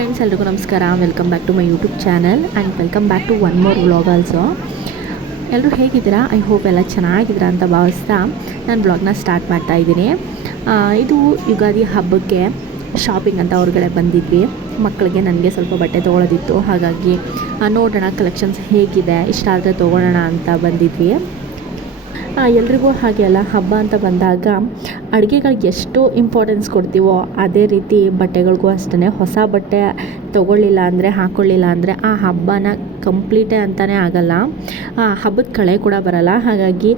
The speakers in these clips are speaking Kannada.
ಫ್ರೆಂಡ್ಸ್ ಎಲ್ರಿಗೂ ನಮಸ್ಕಾರ. Welcome back to my YouTube channel and welcome back to one more vlog also ಎಲ್ಲರೂ ಹೇಗಿದ್ದೀರಾ? ಐ ಹೋಪ್ ಎಲ್ಲ ಚೆನ್ನಾಗಿದ್ದೀರಾ ಅಂತ ಭಾವಿಸ್ತಾ ನಾನು ಬ್ಲಾಗ್ನ ಸ್ಟಾರ್ಟ್ ಮಾಡ್ತಾ ಇದ್ದೀನಿ. ಇದು ಯುಗಾದಿ ಹಬ್ಬಕ್ಕೆ ಶಾಪಿಂಗ್ ಅಂತ ಹೊರಗಡೆ ಬಂದಿದ್ವಿ. ಮಕ್ಕಳಿಗೆ ನನಗೆ ಸ್ವಲ್ಪ ಬಟ್ಟೆ ತೊಗೊಳೋದಿತ್ತು. ಹಾಗಾಗಿ ನೋಡೋಣ ಕಲೆಕ್ಷನ್ಸ್ ಹೇಗಿದೆ. ಇಷ್ಟ ಆದರೆ ತೊಗೊಳ್ಳೋಣ ಅಂತ ಬಂದಿದ್ವಿ. ಎಲ್ರಿಗೂ ಹಾಗೆ ಅಲ್ಲ, ಹಬ್ಬ ಅಂತ ಬಂದಾಗ ಅಡುಗೆಗಳಿಗೆ ಎಷ್ಟು ಇಂಪಾರ್ಟೆನ್ಸ್ ಕೊಡ್ತೀವೋ ಅದೇ ರೀತಿ ಬಟ್ಟೆಗಳಿಗೂ ಅಷ್ಟೇ ಹೊಸ ಬಟ್ಟೆ ತೊಗೊಳ್ಳಿಲ್ಲ ಅಂದರೆ ಹಾಕ್ಕೊಳ್ಳಿಲ್ಲ ಅಂದರೆ ಆ ಹಬ್ಬನ ಕಂಪ್ಲೀಟೇ ಅಂತಲೇ ಆಗಲ್ಲ. ಹಬ್ಬದ ಕಳೆ ಕೂಡ ಬರಲ್ಲ. ಹಾಗಾಗಿ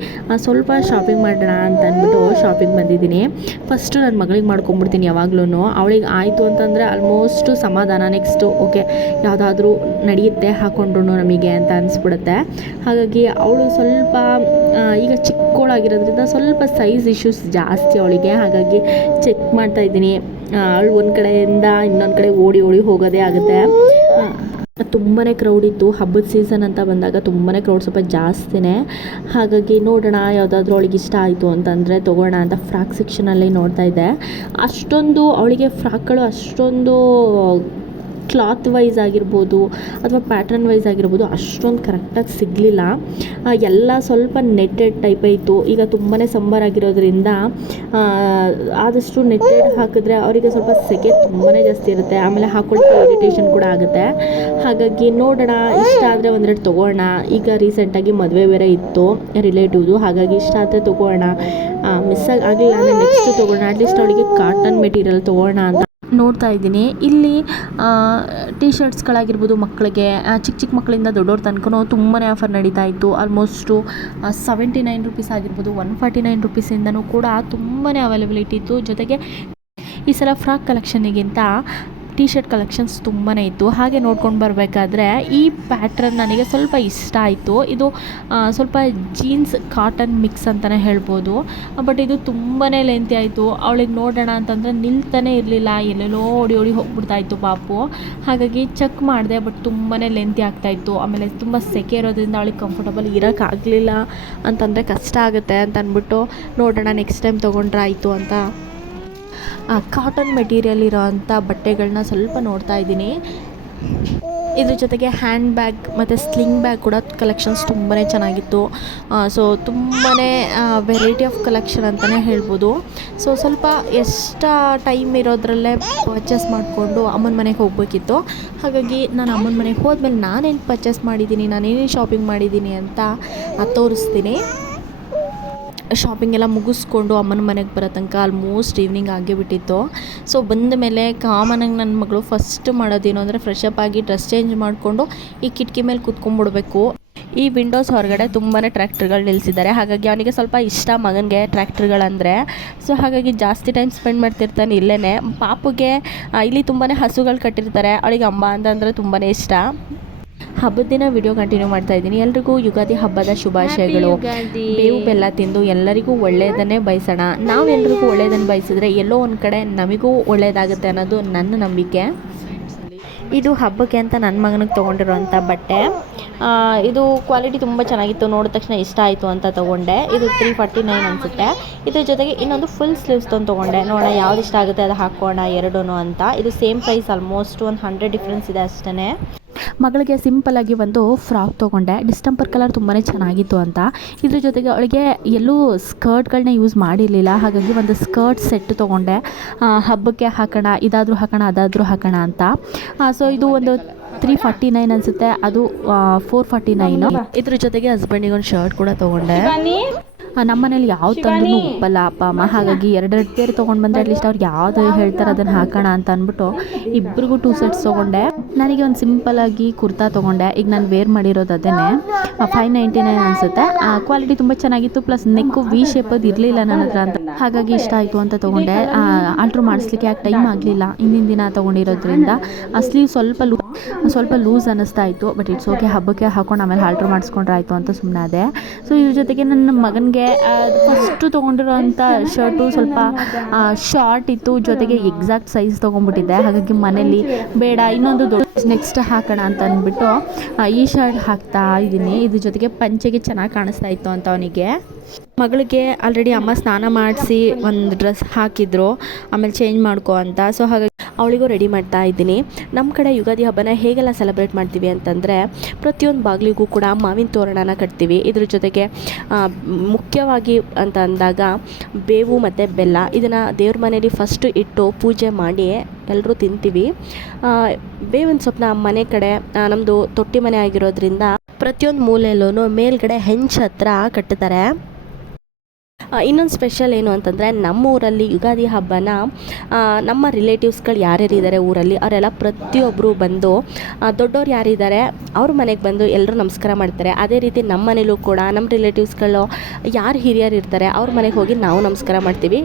ಸ್ವಲ್ಪ ಶಾಪಿಂಗ್ ಮಾಡೋಣ ಅಂತ ಅಂದ್ಬಿಟ್ಟು ಶಾಪಿಂಗ್ ಬಂದಿದ್ದೀನಿ. ಫಸ್ಟು ನನ್ನ ಮಗಳಿಗೆ ಮಾಡ್ಕೊಂಬಿಡ್ತೀನಿ ಯಾವಾಗ್ಲೂ ಅವಳಿಗೆ ಆಯಿತು ಅಂತಂದರೆ ಆಲ್ಮೋಸ್ಟು ಸಮಾಧಾನ ನೆಕ್ಸ್ಟು ಓಕೆ ಯಾವುದಾದ್ರೂ ನಡೆಯುತ್ತೆ ಹಾಕ್ಕೊಂಡ್ರು ನಮಗೆ ಅಂತ ಅನಿಸ್ಬಿಡುತ್ತೆ. ಹಾಗಾಗಿ, ಅವಳು ಸ್ವಲ್ಪ ಈಗ ಚಿಕ್ಕವಳಾಗಿರೋದ್ರಿಂದ ಸ್ವಲ್ಪ ಸೈಜ್ ಇಶ್ಯೂಸ್ ಜಾಸ್ತಿ ಅವಳಿಗೆ. ಹಾಗಾಗಿ ಚೆಕ್ ಮಾಡ್ತಾ ಇದ್ದೀನಿ. ಅವಳು ಒಂದು ಕಡೆಯಿಂದ ಇನ್ನೊಂದು ಕಡೆ ಓಡಿ ಓಡಿ ಹೋಗೋದೇ ಆಗುತ್ತೆ. ತುಂಬಾ ಕ್ರೌಡ್ ಇತ್ತು. ಹಬ್ಬದ ಸೀಸನ್ ಅಂತ ಬಂದಾಗ ತುಂಬಾ ಕ್ರೌಡ್ ಸ್ವಲ್ಪ ಜಾಸ್ತಿನೇ. ಹಾಗಾಗಿ ನೋಡೋಣ ಯಾವುದಾದ್ರೂ ಅವಳಿಗೆ ಇಷ್ಟ ಆಯಿತು ಅಂತಂದರೆ ತೊಗೋಣ ಅಂತ ಫ್ರಾಕ್ ಸೆಕ್ಷನಲ್ಲಿ ನೋಡ್ತಾ ಇದ್ದೆ. ಅಷ್ಟೊಂದು ಅವಳಿಗೆ ಫ್ರಾಕ್ಗಳು ಅಷ್ಟೊಂದು ಕ್ಲಾತ್ ವೈಸ್ ಆಗಿರ್ಬೋದು ಅಥವಾ ಪ್ಯಾಟ್ರನ್ ವೈಸ್ ಆಗಿರ್ಬೋದು ಅಷ್ಟೊಂದು ಕರೆಕ್ಟಾಗಿ ಸಿಗಲಿಲ್ಲ. ಎಲ್ಲ ಸ್ವಲ್ಪ ನೆಟ್ಟೆಡ್ ಟೈಪ್ ಇತ್ತು ಈಗ ತುಂಬಾ ಸಂಬಾರಾಗಿರೋದ್ರಿಂದ ಆದಷ್ಟು ನೆಟ್ಟೆಡ್ ಹಾಕಿದ್ರೆ ಅವರಿಗೆ ಸ್ವಲ್ಪ ಸೆಕೆ ತುಂಬಾ ಜಾಸ್ತಿ ಇರುತ್ತೆ. ಆಮೇಲೆ ಹಾಕೊಳ್ಳೋಕೆ ಇರಿಟೇಷನ್ ಕೂಡ ಆಗುತ್ತೆ. ಹಾಗಾಗಿ ನೋಡೋಣ, ಇಷ್ಟ ಆದರೆ ಒಂದೆರಡು ತೊಗೋಣ ಈಗ ರೀಸೆಂಟಾಗಿ ಮದುವೆ ಬೇರೆ ಇತ್ತು ರಿಲೇಟಿವ್ದು ಹಾಗಾಗಿ ಇಷ್ಟ ಆದರೆ ತೊಗೋಣ ಮಿಸ್ ಆಗಲಿಲ್ಲ ಅಂದರೆ ನೆಕ್ಸ್ಟ್ ತೊಗೋಣ ಅಟ್ಲೀಸ್ಟ್ ಅವಳಿಗೆ ಕಾಟನ್ ಮೆಟೀರಿಯಲ್ ತೊಗೋಣ ಅಂತ. ನೋಡ್ತಾ ಇದ್ದೀನಿ. ಇಲ್ಲಿ ಟಿ ಶರ್ಟ್ಸ್ಗಳಾಗಿರ್ಬೋದು ಮಕ್ಕಳಿಗೆ ಚಿಕ್ಕ ಚಿಕ್ಕ ಮಕ್ಕಳಿಂದ ದೊಡ್ಡವ್ರ ತನಕ ತುಂಬಾ ಆಫರ್ ನಡೀತಾ ಇತ್ತು. ಆಲ್ಮೋಸ್ಟು ಸೆವೆಂಟಿ ನೈನ್ ರುಪೀಸ್ ಆಗಿರ್ಬೋದು ಒನ್ ಫಾರ್ಟಿ ನೈನ್ ರುಪೀಸಿಂದನೂ ಕೂಡ ತುಂಬಾ ಅವೈಲೇಬಿಲಿಟಿ ಇತ್ತು. ಜೊತೆಗೆ ಈ ಸಲ ಫ್ರಾಕ್ ಕಲೆಕ್ಷನಿಗಿಂತ ಟಿ ಶರ್ಟ್ ಕಲೆಕ್ಷನ್ಸ್ ತುಂಬಾ ಇತ್ತು. ಹಾಗೆ ನೋಡ್ಕೊಂಡು ಬರಬೇಕಾದ್ರೆ ಈ ಪ್ಯಾಟ್ರನ್ ನನಗೆ ಸ್ವಲ್ಪ ಇಷ್ಟ ಆಯಿತು. ಇದು ಸ್ವಲ್ಪ ಜೀನ್ಸ್ ಕಾಟನ್ ಮಿಕ್ಸ್ ಅಂತಲೇ ಹೇಳ್ಬೋದು. ಬಟ್ ಇದು ತುಂಬಾ ಲೆಂತಿ ಆಯಿತು. ಅವಳಿಗೆ ನೋಡೋಣ ಅಂತಂದರೆ ನಿಲ್ತಾನೆ ಇರಲಿಲ್ಲ. ಎಲ್ಲೆಲ್ಲೋ ಓಡಿ ಓಡಿ ಹೋಗ್ಬಿಡ್ತಾ ಇತ್ತು ಪಾಪು. ಹಾಗಾಗಿ ಚೆಕ್ ಮಾಡಿದೆ ಬಟ್ ತುಂಬಾ ಲೆಂತಿ ಆಗ್ತಾಯಿತ್ತು ಆಮೇಲೆ ತುಂಬ ಸೆಕೆ ಇರೋದ್ರಿಂದ ಅವಳಿಗೆ ಕಂಫರ್ಟಬಲ್ ಇರೋಕ್ಕಾಗಲಿಲ್ಲ ಅಂತಂದರೆ ಕಷ್ಟ ಆಗುತ್ತೆ ಅಂತ ಅಂದ್ಬಿಟ್ಟು ನೋಡೋಣ ನೆಕ್ಸ್ಟ್ ಟೈಮ್ ತೊಗೊಂಡ್ರೆ ಆಯಿತು ಅಂತ ಕಾಟನ್ ಮೆಟೀರಿಯಲ್ ಇರೋವಂಥ ಬಟ್ಟೆಗಳನ್ನ ಸ್ವಲ್ಪ ನೋಡ್ತಾ ಇದ್ದೀನಿ. ಇದ್ರ ಜೊತೆಗೆ ಹ್ಯಾಂಡ್ ಬ್ಯಾಗ್ ಮತ್ತು ಸ್ಲಿಂಗ್ ಬ್ಯಾಗ್ ಕೂಡ ಕಲೆಕ್ಷನ್ಸ್ ತುಂಬಾ ಚೆನ್ನಾಗಿತ್ತು. ಸೊ ತುಂಬಾ ವೆರೈಟಿ ಆಫ್ ಕಲೆಕ್ಷನ್ ಅಂತಲೇ ಹೇಳ್ಬೋದು. ಸೊ ಸ್ವಲ್ಪ ಎಷ್ಟು ಟೈಮ್ ಇರೋದ್ರಲ್ಲೇ ಪರ್ಚೇಸ್ ಮಾಡಿಕೊಂಡು ಅಮ್ಮನ ಮನೆಗೆ ಹೋಗಬೇಕಿತ್ತು. ಹಾಗಾಗಿ ನಾನು ಅಮ್ಮನ ಮನೆಗೆ ಹೋದ್ಮೇಲೆ ನಾನೇನು ಪರ್ಚೇಸ್ ಮಾಡಿದ್ದೀನಿ ನಾನೇನು ಶಾಪಿಂಗ್ ಮಾಡಿದ್ದೀನಿ ಅಂತ ತೋರಿಸ್ತೀನಿ. ಶಾಪಿಂಗ್ ಎಲ್ಲ ಮುಗಿಸ್ಕೊಂಡು ಅಮ್ಮನ ಮನೆಗೆ ಬರೋ ತನಕ ಆಲ್ಮೋಸ್ಟ್ ಈವ್ನಿಂಗ್ ಆಗೇ ಬಿಟ್ಟಿತ್ತು. ಸೊ ಬಂದ ಮೇಲೆ ಕಾಮನಾಗಿ ನನ್ನ ಮಗಳು ಫಸ್ಟ್ ಮಾಡೋದೇನು ಅಂದರೆ ಫ್ರೆಶ್ ಅಪ್ ಆಗಿ ಡ್ರೆಸ್ ಚೇಂಜ್ ಮಾಡಿಕೊಂಡು ಈ ಕಿಟಕಿ ಮೇಲೆ ಕೂತ್ಕೊಂಡ್ಬಿಡ್ಬೇಕು. ಈ ವಿಂಡೋಸ್ ಹೊರಗಡೆ ತುಂಬಾ ಟ್ರ್ಯಾಕ್ಟರ್ಗಳು ನಿಲ್ಲಿಸಿದ್ದಾರೆ ಹಾಗಾಗಿ ಅವನಿಗೆ ಸ್ವಲ್ಪ ಇಷ್ಟ ಮಗನಿಗೆ ಟ್ರ್ಯಾಕ್ಟರ್ಗಳಂದರೆ ಸೊ ಹಾಗಾಗಿ ಜಾಸ್ತಿ ಟೈಮ್ ಸ್ಪೆಂಡ್ ಮಾಡ್ತಿರ್ತಾನೆ ಇಲ್ಲೇ ಪಾಪುಗೆ ಇಲ್ಲಿ ತುಂಬಾ ಹಸುಗಳು ಕಟ್ಟಿರ್ತಾರೆ. ಅವಳಿಗೆ ಅಮ್ಮ ಅಂತಂದರೆ ತುಂಬಾ ಇಷ್ಟ. ಹಬ್ಬದ ದಿನ ವಿಡಿಯೋ ಕಂಟಿನ್ಯೂ ಮಾಡ್ತಾ ಇದ್ದೀನಿ. ಎಲ್ರಿಗೂ ಯುಗಾದಿ ಹಬ್ಬದ ಶುಭಾಶಯಗಳು. ಬೇವು ಬೆಲ್ಲ ತಿಂದು ಎಲ್ಲರಿಗೂ ಒಳ್ಳೆಯದನ್ನೇ ಬಯಸೋಣ. ನಾವೆಲ್ರಿಗೂ ಒಳ್ಳೆಯದನ್ನು ಬಯಸಿದ್ರೆ ಎಲ್ಲೋ ಒಂದು ಕಡೆ ನಮಗೂ ಒಳ್ಳೆಯದಾಗುತ್ತೆ ಅನ್ನೋದು ನನ್ನ ನಂಬಿಕೆ. ಇದು ಹಬ್ಬಕ್ಕೆ ಅಂತ ನನ್ನ ಮಗನಿಗೆ ತೊಗೊಂಡಿರೋಂಥ ಬಟ್ಟೆ. ಇದು ಕ್ವಾಲಿಟಿ ತುಂಬ ಚೆನ್ನಾಗಿತ್ತು. ನೋಡಿದ ತಕ್ಷಣ ಇಷ್ಟ ಆಯಿತು ಅಂತ ತೊಗೊಂಡೆ. ಇದು ತ್ರೀ ಫಾರ್ಟಿ ನೈನ್ ಅನಿಸುತ್ತೆ. ಇದ್ರ ಜೊತೆಗೆ ಇನ್ನೊಂದು ಫುಲ್ ಸ್ಲೀವ್ಸ್ ತಂದು ತೊಗೊಂಡೆ. ನೋಡೋಣ ಯಾವ್ದು ಇಷ್ಟ ಆಗುತ್ತೆ ಅದು ಹಾಕೋಣ ಎರಡೂ ಅಂತ. ಇದು ಸೇಮ್ ಪ್ರೈಸ್ ಆಲ್ಮೋಸ್ಟ್ ಒಂದು ಹಂಡ್ರೆಡ್ ಡಿಫ್ರೆನ್ಸ್ ಇದೆ ಅಷ್ಟೇ ಮಗಳಿಗೆ ಸಿಂಪಲಾಗಿ ಒಂದು ಫ್ರಾಕ್ ತೊಗೊಂಡೆ. ಡಿಸ್ಟಂಪರ್ ಕಲರ್ ತುಂಬಾ ಚೆನ್ನಾಗಿತ್ತು ಅಂತ. ಇದ್ರ ಜೊತೆಗೆ ಅವಳಿಗೆ ಎಲ್ಲೂ ಸ್ಕರ್ಟ್ಗಳನ್ನ ಯೂಸ್ ಮಾಡಿರಲಿಲ್ಲ. ಹಾಗಾಗಿ ಒಂದು ಸ್ಕರ್ಟ್ ಸೆಟ್ ತೊಗೊಂಡೆ. ಹಬ್ಬಕ್ಕೆ ಹಾಕೋಣ ಇದಾದರೂ ಹಾಕೋಣ ಅದಾದರೂ ಹಾಕೋಣ ಅಂತ. ಸೊ ಇದು ಒಂದು ತ್ರೀ ಫಾರ್ಟಿ ನೈನ್ ಅನ್ಸುತ್ತೆ. ಅದು ಫೋರ್ ಫಾರ್ಟಿ ನೈನು ಇದ್ರ ಜೊತೆಗೆ ಹಸ್ಬೆಂಡಿಗೆ ಒಂದು ಶರ್ಟ್ ಕೂಡ ತೊಗೊಂಡೆ. ನಮ್ಮ ಮನೇಲಿ ಯಾವ ತಂದ್ರೂ ಒಪ್ಪಲ್ಲ ಅಪ್ಪ ಅಮ್ಮ. ಹಾಗಾಗಿ ಎರಡೆರಡು ಪೇರ್ ತೊಗೊಂಡು ಬಂದರೆ ಅಟ್ಲೀಸ್ಟ್ ಅವ್ರಿಗೆ ಯಾವ್ದು ಹೇಳ್ತಾರೆ ಅದನ್ನು ಹಾಕೋಣ ಅಂತ ಅಂದ್ಬಿಟ್ಟು ಇಬ್ರಿಗೂ ಟೂ ಸೆಟ್ಸ್ ತೊಗೊಂಡೆ. ನನಗೆ ಒಂದು ಆಗಿ ಕುರ್ತಾ ತೊಗೊಂಡೆ. ಈಗ ನಾನು ವೇರ್ ಮಾಡಿರೋದು ಅದೇನೆ ಫೈವ್ ನೈಂಟಿ ನೈನ್ ಅನಿಸುತ್ತೆ ಕ್ವಾಲಿಟಿ ತುಂಬ ಚೆನ್ನಾಗಿತ್ತು ಪ್ಲಸ್ ನೆಕ್ಕು ವಿ ಶೇಪದ್ದು ಇರಲಿಲ್ಲ ನನ್ನ ಹತ್ರ ಅಂತ. ಹಾಗಾಗಿ ಇಷ್ಟ ಆಯಿತು ಅಂತ ತೊಗೊಂಡೆ. ಆಲ್ಟ್ರ್ ಮಾಡಿಸ್ಲಿಕ್ಕೆ ಯಾಕೆ ಟೈಮ್ ಆಗಲಿಲ್ಲ. ಹಿಂದಿನ ದಿನ ತೊಗೊಂಡಿರೋದ್ರಿಂದ ಆ ಸ್ಲೀವ್ ಸ್ವಲ್ಪ ಲೂ ಸ್ವಲ್ಪ ಲೂಸ್ ಅನ್ನಿಸ್ತಾ ಇತ್ತು ಬಟ್ ಇಟ್ಸ್ ಓಕೆ ಹಬ್ಬಕ್ಕೆ ಹಾಕೊಂಡು ಆಮೇಲೆ ಆಲ್ಟ್ರ್ ಮಾಡಿಸ್ಕೊಂಡ್ರೆ ಆಯಿತು ಅಂತ ಸುಮ್ಮನೆ ಅದೇ ಸೊ ಇದ್ರ ಜೊತೆಗೆ ನನ್ನ ಮಗನಿಗೆ ಫಸ್ಟು ತೊಗೊಂಡಿರೋಂಥ ಶರ್ಟು ಸ್ವಲ್ಪ ಶಾರ್ಟ್ ಇತ್ತು. ಜೊತೆಗೆ ಎಕ್ಸಾಕ್ಟ್ ಸೈಜ್ ತೊಗೊಂಡ್ಬಿಟ್ಟಿದ್ದೆ. ಹಾಗಾಗಿ ಮನೇಲಿ ಬೇಡ, ಇನ್ನೊಂದು ದೊಡ್ಡ ನೆಕ್ಸ್ಟ್ ಹಾಕೋಣ ಅಂತ ಅಂದ್ಬಿಟ್ಟು ಈ ಶರ್ಟ್ ಹಾಕ್ತಾ ಇದ್ದೀನಿ ಇದ್ರ ಜೊತೆಗೆ ಪಂಚೆಗೆ ಚೆನ್ನಾಗಿ ಕಾಣಿಸ್ತಾ ಇತ್ತು ಅಂತ ಅವನಿಗೆ. ಮಗಳಿಗೆ ಆಲ್ರೆಡಿ ಅಮ್ಮ ಸ್ನಾನ ಮಾಡಿಸಿ ಒಂದು ಡ್ರೆಸ್ ಹಾಕಿದ್ರು, ಆಮೇಲೆ ಚೇಂಜ್ ಮಾಡ್ಕೋ ಅಂತ. ಸೊ ಹಾಗಾಗಿ ಅವಳಿಗೂ ರೆಡಿ ಮಾಡ್ತಾ ಇದ್ದೀನಿ. ನಮ್ಮ ಕಡೆ ಯುಗಾದಿ ಹಬ್ಬನ ಹೇಗೆಲ್ಲ ಸೆಲೆಬ್ರೇಟ್ ಮಾಡ್ತೀವಿ ಅಂತಂದರೆ, ಪ್ರತಿಯೊಂದು ಬಾಗಿಲಿಗೂ ಕೂಡ ಮಾವಿನ ತೋರಣನ ಕಟ್ತೀವಿ. ಇದ್ರ ಜೊತೆಗೆ ಮುಖ್ಯವಾಗಿ ಅಂತ ಅಂದಾಗ ಬೇವು ಮತ್ತು ಬೆಲ್ಲ. ಇದನ್ನು ದೇವ್ರ ಮನೇಲಿ ಫಸ್ಟ್ ಇಟ್ಟು ಪೂಜೆ ಮಾಡಿ ಎಲ್ಲರೂ ತಿಂತೀವಿ. ಬೇವಿನ ಸೊಪ್ಪನ್ನ ಮನೆ ಕಡೆ ನಮ್ಮದು ತೊಟ್ಟಿ ಮನೆ ಆಗಿರೋದ್ರಿಂದ ಪ್ರತಿಯೊಂದು ಮೂಲೆಯಲ್ಲೂ ಮೇಲ್ಗಡೆ ಹೆಂಚ್ ಹತ್ರ ಕಟ್ಟುತ್ತಾರೆ ಇನ್ನೊಂದು ಸ್ಪೆಷಲ್ ಏನು ಅಂತಂದರೆ ನಮ್ಮ ಊರಲ್ಲಿ ಯುಗಾದಿ ಹಬ್ಬನ ನಮ್ಮ ರಿಲೇಟಿವ್ಸ್ಗಳು ಯಾರ್ಯಾರು ಇದ್ದಾರೆ ಊರಲ್ಲಿ, ಅವರೆಲ್ಲ ಪ್ರತಿಯೊಬ್ಬರು ಬಂದು ದೊಡ್ಡವ್ರು ಯಾರಿದ್ದಾರೆ ಅವ್ರ ಮನೆಗೆ ಬಂದು ಎಲ್ಲರೂ ನಮಸ್ಕಾರ ಮಾಡ್ತಾರೆ. ಅದೇ ರೀತಿ ನಮ್ಮ ಮನೇಲೂ ಕೂಡ ನಮ್ಮ ರಿಲೇಟಿವ್ಸ್ಗಳು ಯಾರು ಹಿರಿಯರು ಇರ್ತಾರೆ ಅವ್ರ ಮನೆಗೆ ಹೋಗಿ ನಾವು ನಮಸ್ಕಾರ ಮಾಡ್ತೀವಿ.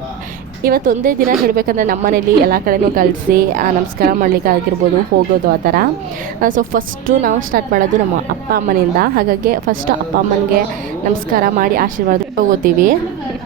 ಇವತ್ತು ಒಂದೇ ದಿನ ಹೇಳಬೇಕಂದ್ರೆ ನಮ್ಮ ಮನೇಲಿ ಎಲ್ಲ ಕಡೆನೂ ಕಳಿಸಿ ನಮಸ್ಕಾರ ಮಾಡ್ಲಿಕ್ಕೆ ಆಗಿರ್ಬೋದು, ಹೋಗೋದು ಆ ಥರ. ಸೊ ಫಸ್ಟು ನಾವು ಸ್ಟಾರ್ಟ್ ಮಾಡೋದು ನಮ್ಮ ಅಪ್ಪ ಅಮ್ಮನಿಂದ. ಹಾಗಾಗಿ ಫಸ್ಟು ಅಪ್ಪ ಅಮ್ಮನಿಗೆ ನಮಸ್ಕಾರ ಮಾಡಿ ಆಶೀರ್ವಾದ ತಗೋತೀವಿ.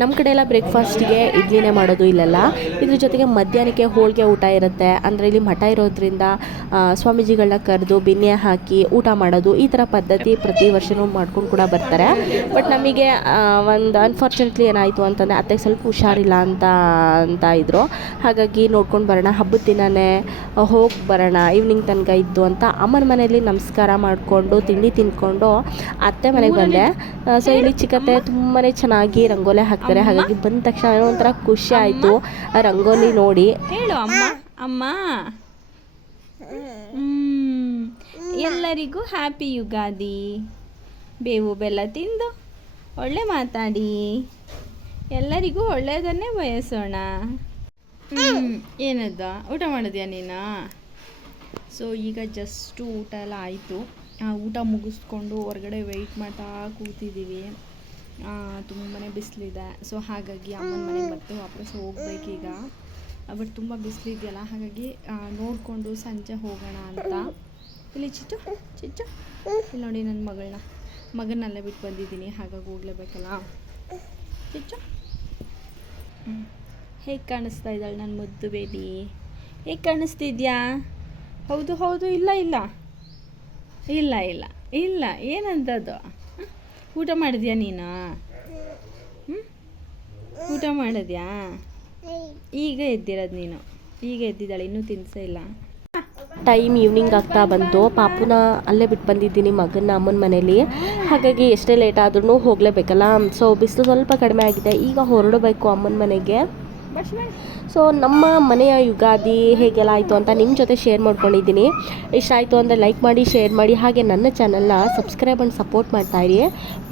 ನಮ್ಮ ಕಡೆ ಎಲ್ಲ ಬ್ರೇಕ್ಫಾಸ್ಟ್ಗೆ ಇಡ್ಲಿನೇ ಮಾಡೋದು ಇಲ್ಲೆಲ್ಲ. ಇದ್ರ ಜೊತೆಗೆ ಮಧ್ಯಾಹ್ನಕ್ಕೆ ಹೋಳಿಗೆ ಊಟ ಇರುತ್ತೆ. ಅಂದರೆ ಇಲ್ಲಿ ಮಠ ಇರೋದ್ರಿಂದ ಸ್ವಾಮೀಜಿಗಳನ್ನ ಕರೆದು ಬಿನ್ನೆ ಹಾಕಿ ಊಟ ಮಾಡೋದು ಈ ಥರ ಪದ್ಧತಿ ಪ್ರತಿ ವರ್ಷವೂ ಮಾಡ್ಕೊಂಡು ಕೂಡ ಬರ್ತಾರೆ. ಬಟ್ ನಮಗೆ ಒಂದು ಅನ್ಫಾರ್ಚುನೇಟ್ಲಿ ಏನಾಯಿತು ಅಂತಂದರೆ ಅತ್ತೆಗೆ ಸ್ವಲ್ಪ ಹುಷಾರಿಲ್ಲ ಅಂತ ಅಂತ ಇದ್ದರು ಹಾಗಾಗಿ ನೋಡ್ಕೊಂಡು ಬರೋಣ, ಹಬ್ಬದ ದಿನವೇ ಹೋಗಿ ಬರೋಣ ಈವ್ನಿಂಗ್ ತನಕ ಇದ್ದು ಅಂತ ಅಮ್ಮನ ಮನೆಯಲ್ಲಿ ನಮಸ್ಕಾರ ಮಾಡಿಕೊಂಡು, ತಿಂಡಿ ತಿಂದ್ಕೊಂಡು ಅತ್ತೆ ಮನೆಗೆ ಬಂದೆ. ಸೊ ಇಲ್ಲಿ ಚಿಕ್ಕತ್ತೆ ತುಂಬಾ ಚೆನ್ನಾಗಿ ರಂಗೋಲಿ ಹಾಕ್ತಾರೆ. ಹಾಗಾಗಿ ಬಂದ ತಕ್ಷಣ ಏನೋ ಒಂಥರ ಖುಷಿ ಆಯಿತು. ರಂಗೋಲಿ ನೋಡಿ. ಹೇಳು ಅಮ್ಮ. ಅಮ್ಮ. ಹ್ಮ್. ಎಲ್ಲರಿಗೂ ಹ್ಯಾಪಿ ಯುಗಾದಿ. ಬೇವು ಬೆಲ್ಲ ತಿಂದು ಒಳ್ಳೆ ಮಾತಾಡಿ. ಎಲ್ಲರಿಗೂ ಒಳ್ಳೆಯದನ್ನೇ ಬಯಸೋಣ. ಹ್ಮ್. ಏನದ? ಊಟ ಮಾಡಿದ್ಯಾ ನೀನು? ಸೊ ಈಗ ಜಸ್ಟು ಊಟ ಎಲ್ಲ ಆಯಿತು. ಊಟ ಮುಗಿಸ್ಕೊಂಡು ಹೊರಗಡೆ ವೆಯ್ಟ್ ಮಾಡ್ತಾ ಕೂತಿದ್ದೀವಿ. ತುಂಬಾ ಬಿಸಿಲಿದೆ. ಸೊ ಹಾಗಾಗಿ ಅಮ್ಮನ ಮನೆಗೆ ಮತ್ತೆ ವಾಪಸ್ ಹೋಗ್ಬೇಕೀಗ. ಬಟ್ ತುಂಬ ಬಿಸಿಲಿದೆಯಲ್ಲ, ಹಾಗಾಗಿ ನೋಡಿಕೊಂಡು ಸಂಜೆ ಹೋಗೋಣ ಅಂತ. ಇಲ್ಲಿ ಚಿಚ್ಚು ಚಿಚ್ಚು. ಇಲ್ಲಿ ನೋಡಿ ನನ್ನ ಮಗಳನ್ನ ಮಗನಲ್ಲೇ ಬಿಟ್ಟು ಬಂದಿದ್ದೀನಿ, ಹಾಗಾಗಿ ಹೋಗ್ಲೇಬೇಕಲ್ಲ. ಚಿಚ್ಚು. ಹೇಗೆ ಕಾಣಿಸ್ತಾ ಇದ್ದಾಳೆ ನನ್ನ ಮುದ್ದು ಬೇಬಿ? ಹೇಗೆ ಕಾಣಿಸ್ತಿದ್ಯಾ? ಹೌದು ಹೌದು, ಇಲ್ಲ ಇಲ್ಲ. ಇಲ್ಲ ಇಲ್ಲ. ಇಲ್ಲ ಏನಂತದ್ದು? ಊಟ ಮಾಡಿದ್ಯಾ ನೀನು? ಹ್ಞೂ ಊಟ ಮಾಡಿದ್ಯಾ? ಈಗ ಎದ್ದಿರೋದು ನೀನು. ಈಗ ಎದ್ದಿದ್ದಾಳೆ, ಇನ್ನೂ ತಿನ್ಸೇ ಇಲ್ಲ. ಟೈಮ್ ಈವ್ನಿಂಗ್ ಆಗ್ತಾ ಬಂತು. ಪಾಪುನ ಅಲ್ಲೇ ಬಿಟ್ಟು ಬಂದಿದ್ದೀನಿ ಮಗನ ಅಮ್ಮನ ಮನೇಲಿ. ಹಾಗಾಗಿ ಎಷ್ಟೇ ಲೇಟ್ ಆದ್ರೂ ಹೋಗಲೇಬೇಕಲ್ಲ? ಸೊ ಬಿಸಿಲು ಸ್ವಲ್ಪ ಕಡಿಮೆ ಆಗಿದೆ. ಈಗ ಹೊರಡಬೇಕು ಅಮ್ಮನ ಮನೆಗೆ. ಸೊ ನಮ್ಮ ಮನೆಯ ಯುಗಾದಿ ಹೇಗೆಲ್ಲ ಆಯಿತು ಅಂತ ನಿಮ್ಮ ಜೊತೆ ಶೇರ್ ಮಾಡ್ಕೊಂಡಿದ್ದೀನಿ. ಇಷ್ಟ ಆಯಿತು ಅಂದರೆ ಲೈಕ್ ಮಾಡಿ ಶೇರ್ ಮಾಡಿ ಹಾಗೆ ನನ್ನ ಚಾನಲ್ನ ಸಬ್ಸ್ಕ್ರೈಬ್ ಆ್ಯಂಡ್ ಸಪೋರ್ಟ್ ಮಾಡ್ತಾ ಇರಿ.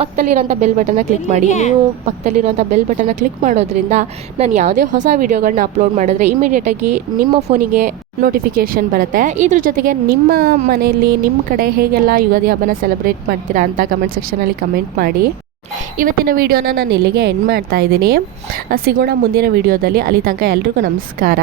ಪಕ್ಕದಲ್ಲಿರೋಂಥ ಬೆಲ್ ಬಟನ್ನ ಕ್ಲಿಕ್ ಮಾಡಿ. ನೀವು ಪಕ್ಕದಲ್ಲಿರೋಂಥ ಬೆಲ್ ಬಟನ್ನ ಕ್ಲಿಕ್ ಮಾಡೋದ್ರಿಂದ ನಾನು ಯಾವುದೇ ಹೊಸ ವೀಡಿಯೋಗಳನ್ನ ಅಪ್ಲೋಡ್ ಮಾಡಿದ್ರೆ ಇಮಿಡಿಯೇಟಾಗಿ ನಿಮ್ಮ ಫೋನಿಗೆ ನೋಟಿಫಿಕೇಷನ್ ಬರುತ್ತೆ. ಇದ್ರ ಜೊತೆಗೆ ನಿಮ್ಮ ಮನೆಯಲ್ಲಿ ನಿಮ್ಮ ಕಡೆ ಹೇಗೆಲ್ಲ ಯುಗಾದಿ ಹಬ್ಬನ ಸೆಲೆಬ್ರೇಟ್ ಮಾಡ್ತೀರಾ ಅಂತ ಕಮೆಂಟ್ ಸೆಕ್ಷನಲ್ಲಿ ಕಮೆಂಟ್ ಮಾಡಿ. ಇವತ್ತಿನ ವಿಡಿಯೋನ ನಾನು ಇಲ್ಲಿಗೆ ಎಂಡ್ ಮಾಡ್ತಾ ಇದ್ದೀನಿ. ಸಿಗೋಣ ಮುಂದಿನ ವಿಡಿಯೋದಲ್ಲಿ. ಅಲ್ಲಿ ತನಕ ಎಲ್ರಿಗೂ ನಮಸ್ಕಾರ.